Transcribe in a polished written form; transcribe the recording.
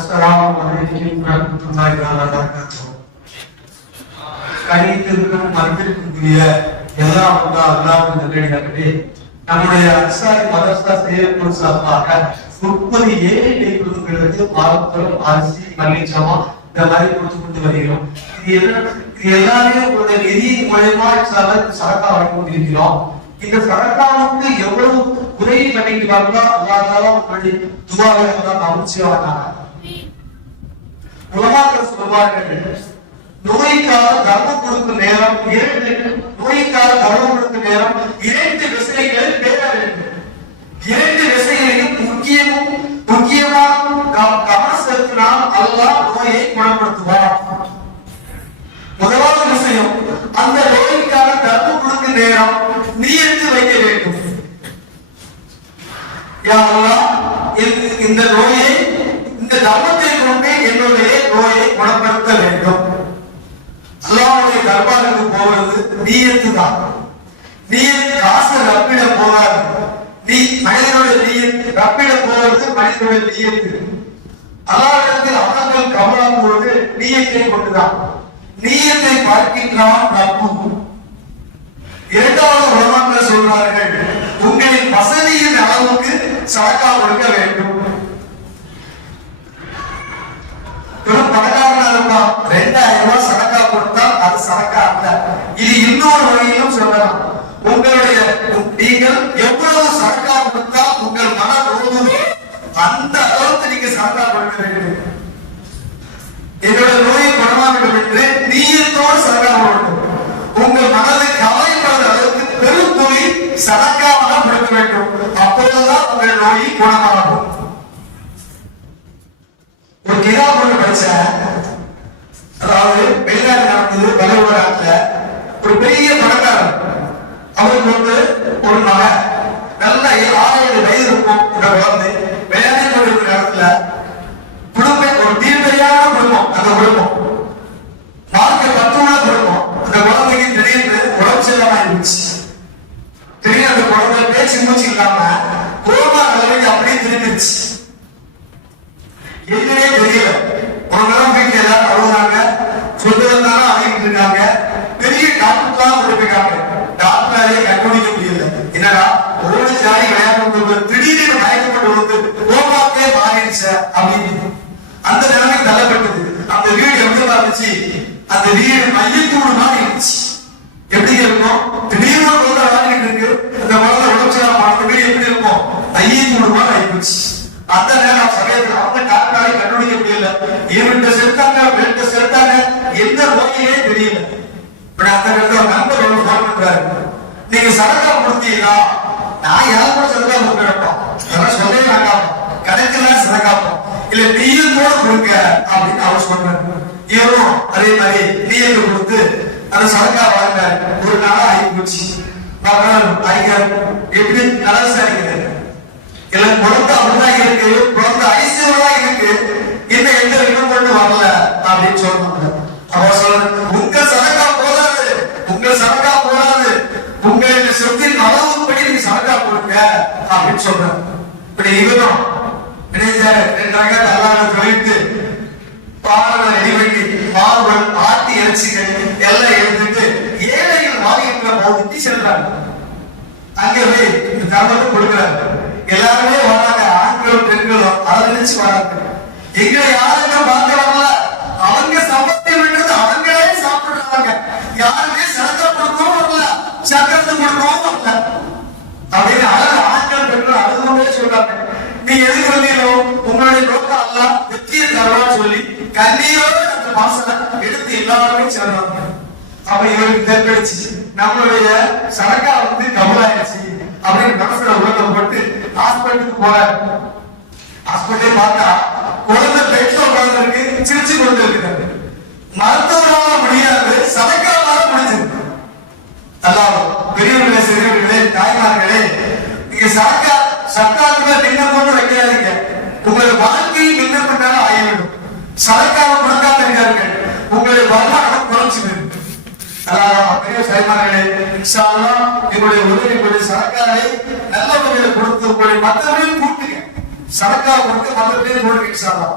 Assalamualaikum warahmatullahi wabarakatuh. கணித்திற்கும் மதிப்பிற்குரிய எல்லா அல்லாஹ்வின் நல்லடியார்களே, நம்முடைய அன்சாரி மதரசா செயற்குழு சார்பாக 30 ஏழை குடும்பங்களுக்கு மாதத்தோறும் அரிசி மல்லிச்சமா இந்த மாதிரி கொடுத்து கொண்டு வருகிறோம். இது எல்லாமே உங்களுடைய நிதி மூலமா சரக்கா வாங்கி கொண்டிருக்கிறோம். இந்த சரக்காவுக்கு எவ்வளவு உதவி பண்ணிக்கிறார்களோ அல்லாஹ் துவாவை அமைச்சியானாங்க. உலமாக்கள் சொல்வார்கள், நோய்க்காக தர்மம் கொடுக்கும் நேரம் நோய்க்காக தர்மம் கொடுக்கும் நேரம் 2 விஷயங்களை பேர வேண்டும். 2 விஷயங்களையும் முக்கியமாக கவனம் செலுத்தினால் அல்லாஹ் நோயை குணப்படுத்துவார். முதலாவது விஷயம், அந்த நோய்க்காக தர்மம் கொடுக்கும் நேரம் நியத்து வைக்க வேண்டும். யா அல்லாஹ், இந்த நோயை இந்த தர்மத்தை கொண்டு என்னுடைய நோயை குணப்படுத்த வேண்டும். அல்லாஹ்வுடைய தர்பாருக்கு போவது நியத்து தான். நியத் காசு ரப்பிட போகாது. நீ மனிதனுடைய நியத் ரப்பிட போவது மனிதனுடைய நியத்து. அல்லாஹ்விடத்தில் அமல்கள் கவலாக்குவது நியத்தை கொண்டுதான். நியத்தை பார்க்கின்றான் ரப்பு. இரண்டாவது உலமாக்கள் சொல்றார்கள், உங்களின் வசதியின் அளவுக்கு சரக்கா கொடுக்க வேண்டும். பணக்காரனா இருந்தா 2000 ரூபாய் சரக்கா கொடுத்தால் அது சரக்கா அல்ல. இது இன்னொரு வகையிலும் சொல்லலாம். உங்களுடைய நீங்கள் எவ்வளவு சரக்கா கொடுத்தால் உங்கள் மன போதுமே அந்த அளவுக்கு நீங்க சரக்கா கொடுக்க வேண்டும். என்னுடைய நோயை குணமாக்க என்று நீயத்தோடு சரக்கா கொடுக்கும். உங்கள் மனதை கவலைப்படாத அளவுக்கு பெரும் தொகை சரக்காவாக கொடுக்க வேண்டும். அப்போதுதான் உங்கள் நோயை குணமாகும். ஒரு கிதாப் ஒன்று படிச்சேன். அதாவது வெளிநாட்டு நடந்தது, வலுவ நாட்டுல ஒரு பெரிய பணக்காரன். அவருக்கு ஒரு மகன், நல்ல 6-7 வயது இருக்கும். குழந்தை விளையாடி கொண்டிருக்கிற இடத்துல குடும்பம் ஒரு தீர்வையான குடும்பம். அந்த குடும்பம் மார்க்க 10 குடும்பம். அந்த குழந்தைக்கு திடீர்னு உடம்பு சரியில்லாம திடீர்னு அந்த குழந்தை பேச்சு மூச்சு இல்லாம கோமா நிலைமைக்கு அப்படியே திரும்பிடுச்சு. என்னன்னே தெரியல. ஒரு நேரம் வீட்டுல எல்லாரும் அழுகுறாங்க, சொந்த வந்தாலும் அழுகிட்டு இருக்காங்க. பெரிய டாக்டர்லாம் கொடுத்துருக்காங்க. டாக்டராலே கண்டுபிடிக்க முடியல. என்னடா ஓடி ஜாடி விளையாட்டு திடீர்னு மயக்கப்பட்டு வந்து கோபாக்கே மாறிடுச்சு அப்படின்னு அந்த நிலைமைக்கு தள்ளப்பட்டது. அந்த வீடு எப்படி இருந்துச்சு? அந்த வீடு மையத்தூடு மாதிரி இருந்துச்சு. எப்படி இருக்கும்? திடீர்னு குழந்தை விளையாடிட்டு இருக்கு, அந்த குழந்தை உடம்பு பார்த்த வீடு எப்படி இருக்கும்? மையத்தூடு மாதிரி ஆயிடுச்சு. அந்த நேரம் சமயத்தில் அவங்க டாக்டராலே கண்டுபிடிக்க முடியல. இவன்கிட்ட செலுத்தாங்க, இவன்கிட்ட செலுத்தாங்க, எந்த நோயிலே தெரியல. அந்த நேரத்தில் ஒரு நண்பர் ஒன்று போன் பண்றாரு, நீங்க சரக்கா கொடுத்தீங்களா? நான் யாரும் கூட சரக்கா கொடுக்கிறோம், அதெல்லாம் சொல்லவே வேண்டாம், கணக்கெல்லாம் சரக்காப்போம் இல்ல நீயும் கூட கொடுங்க அப்படின்னு அவர் சொல்றாரு. இவரும் அதே மாதிரி நீயத்தை கொடுத்து அந்த சரக்கா வாங்க. ஒரு நாளா ஆகி போச்சு. எப்படி நல்லா சரிக்கிறது எல்லாம் குழந்தை அப்படிதான் இருக்கு, குழந்தை ஐசியூலா இருக்கு, இன்னும் எந்த இடம் கொண்டு வரல அப்படின்னு சொல்றாங்க. அவர் சொல்ற, உங்க சரக்கா போதாது, உங்க சரக்கா போதாது, உங்களுடைய சொத்தின் அளவுப்படி நீங்க சரக்கா கொடுங்க அப்படின்னு சொல்றாங்க. இப்படி இவரும் தொழித்து பாடலை எரிவெட்டி மாவுகள் ஆட்டி இறைச்சிகள் எல்லாம் எடுத்துட்டு ஏழைகள் வாங்கிட்டு போதிட்டு செல்றாங்க. அங்கே போய் தர்மத்தை கொடுக்குறாங்க. எல்லாருமே வராங்க, ஆண்களும் பெண்களும் அதை நினைச்சு வராங்க. எங்களை யாருமே பார்க்க வரல, அவங்க சம்பத்தை விடுறது அவங்களே சாப்பிடுறாங்க. யாருமே சரக்கா கொடுக்கவும் வரல, சக்கரத்தை கொடுக்கவும் வரல அப்படின்னு அழகு ஆண்கள் பெண்கள் அழுதுமே சொல்றாங்க. நீ எதுக்கு வந்தீங்களோ உங்களுடைய நோக்கம் எல்லாம் வெற்றியை தரலான்னு சொல்லி கண்ணீரோடு அந்த மாசத்தை எடுத்து எல்லாருமே சொல்றாங்க. அப்ப இவருக்கு தெரிஞ்சிச்சு, நம்மளுடைய சரக்கா கவலாயிருச்சு அப்படின்னு மனசுல உலகம் போட்டு ஹாஸ்பிட்டலுக்கு போறாரு. ஹாஸ்பிட்டலே பார்த்தா குழந்தை பெட்ல உட்கார்ந்து இருக்கு, சிரிச்சு கொண்டு இருக்கிறாரு. மருத்துவரால முடியாது, சரக்கால முடிஞ்சிருக்கு. அல்லாஹ் பெரியவர்களே, சிறியவர்களே, தாய்மார்களே, நீங்க சர்க்காருக்குள்ள பின்ன கொண்டு வைக்கிறாதீங்க. உங்களுடைய வாழ்க்கையை பின்ன பண்ணாலும் ஆகிவிடும். சரக்காவை கொடுக்காம இருக்கார்கள், உங்களுடைய வருமானம் குறைச்சு போயிடும். பெரிய சைமார்களே, இன்ஷா அல்லாஹ் எங்களுடைய உதவி, உங்களுடைய சரக்காரை நல்ல முறையில் கொடுத்து உங்களுடைய மற்றவர்களையும் கூட்டுங்க. சரக்கா கொடுத்து மற்றவர்களையும் கூட்டுங்க இன்ஷா அல்லாஹ்.